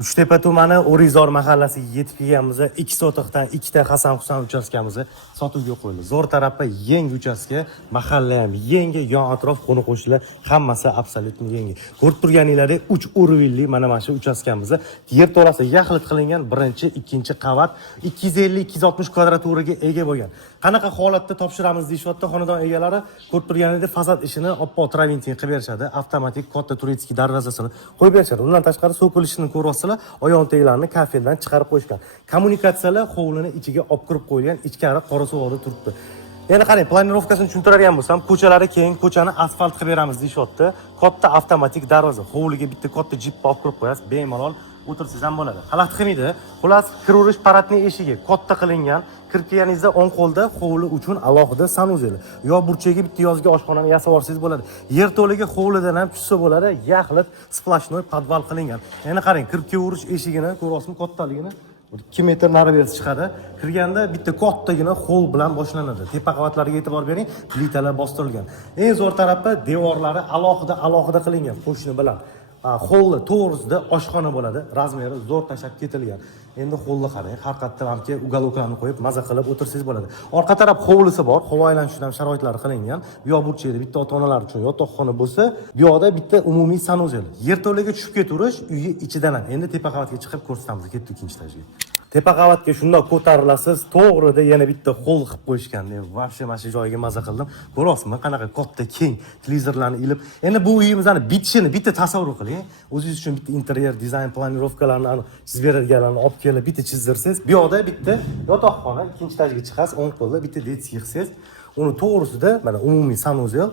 Uchtepa tumani O'rizor mahallasiga yetib kelganmiz. 2 sotixdan 2 ta Hasan Husan uchastkamiz sotuvga qo'yildi. Zo'r tarafi yangi uchastka, mahalla ham yangi, yon atrof qo'ni qo'shnilar hammasi absolyutni yangi. Ko'rib turganinglardek 3 o'rinli mana shu uchastkamiz. Yer to'lasi yaxlit qilingan, birinchi, ikkinchi qavat 250-260 kvadrat metrga ega bo'lgan. Qanaqa holatda topshiramiz deyapti xonadon egalari. Ko'rib turganingizda fasad ishini oppoq traventin qilib berishadi. Avtomatik katta turetskiy darvozasini qo'yib berishadi. Undan tashqari so'kilishini ko'ryapsizlar. Oyoq teglarni kafeldan chiqarib qo'yishgan. Kommunikatsiyalar hovlini ichiga olib kirib qo'yilgan, ichkari qora suvda turibdi. Endi qarang, planirovkasini tushuntiradigan bo'lsam, ko'chalari keng, ko'chani asfalt qilib beramiz deyapti. Katta avtomatik darvoza, hovliga bitta katta jipni olib kirib qo'yasiz, bemalol o'tirsangiz ham bo'ladi. Xalaqit qilmaydi. Xullas, kiraverish paratning eshigi katta qilingan. Kirib kelganingizda o'ng qo'lda hovli uchun alohida sanuzel. Yo burchaga bitta yozgi oshxonani yasab olsangiz bo'ladi. Yerto'laga hovlidan ham tushsa bo'ladi. Yaxlit splashnoy podval qilingan. Endi qarang, kirib kelaverish eshigini ko'ryapsizmi kattaligini? 2 metr nari berib chiqadi. Kirganda bitta kattagina hol bilan boshlanadi. Tepa qavatlarga e'tibor bering, plitalar bostirilgan. Eng zo'r tarafi devorlari alohida qilingan qo'shni bilan. Holli to'g'risida oshxona bo'ladi. Razmeri zo'r tashab ketilgan. Endi holni qarang, har qayerda hamki ugaloklarni qo'yib maza qilib o'tirsangiz bo'ladi. Orqa taraf hovlisi bor, havo aylanishi ham sharoitlari qilingan. Bu yoq burchakda bitta ota-onalar uchun yotoqxona bo'lsa, bu yoqda bitta umumiy sanuzel. Yerto'laga tushib ketaverish uyi ichidan ham. Endi tepa qavatga chiqib ko'rsatamiz, ketdik ikkinchi etajga. Tepa qavatga shundoq ko'tarilasiz, to'g'rida yana bitta hol qilib qo'yishgan. Vobshe mana shu joyiga maza qildim. Ko'ryapsizmi, qanaqa katta keng televizorlarni ilib. Endi bu uyimizni bitishini bitta tasavvur qiling. O'zingiz uchun bitta interyer dizayn planirovkalarni chizib beradiganlarni olib kelib bitta chizdirsangiz, bu yoqda bitta yotoqxona, ikkinchi etajga chiqasiz, o'ng qo'lda bitta detskiy qilsangiz, uni to'g'risida mana umumiy sanuzel,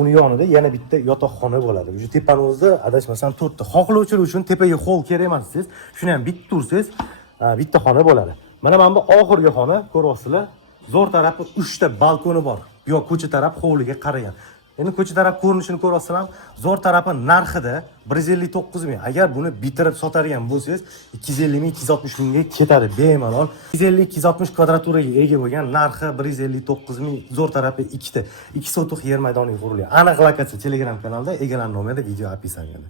uni yonida yana bitta yotoqxona bo'ladi. Shu tepani o'zida adashmasam 4 ta. Xohlovchilar uchun tepaga hol kerak emas siz. Shuni ham bitta tursangiz, bitta xona bo'ladi. Mana bu oxirgi xona, ko'ryapsizlar. Zo'r tarafi 3 ta balkoni bor. Bu yoq ko'cha taraf hovliga qaragan. Endi ko'cha taraf ko'rinishini ko'ryapsizlar. Zo'r tarafi narxida 159 ming. Agar buni bitirib sotadigan bo'lsangiz, 250 ming, 260 mingga ketadi bemalol. 250-260 kvadrat metrga ega bo'lgan, narxi 159 ming. Zo'r tarafi 2 ta. 2 sotix yer maydoniga qurilgan. Aniq lokatsiya Telegram kanalda, egalar nomeri video opisanganda.